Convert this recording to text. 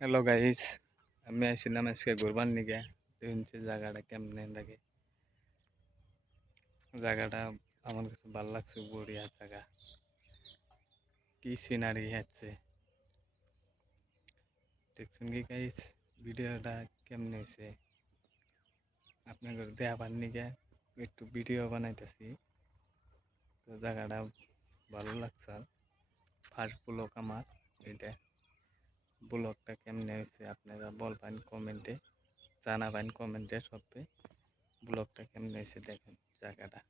Hello guys, আমি আসছিলাম আজকে ঘুরবার নিকে। দেখুন জায়গাটা কেমনে লাগে। জায়গাটা আমার কাছে ভালো লাগছে, বড়িয়া জায়গা। কি সিনারি আছে দেখুন কি গাইস। ভিডিওটা কেমনে হয়েছে আপনাদের দেখাবার নিকে একটু ভিডিও বানাইতেছি। তো জায়গাটা ভালো লাগছে। ফার্স্ট ব্লগ আমার এটা। ব্লগটা কেমনে হয়েছে আপনারা বলবেন কমেন্টে, জানাবেন কমেন্টে সবে ব্লগটা কেমনে হয়েছে। দেখেন জায়গাটা।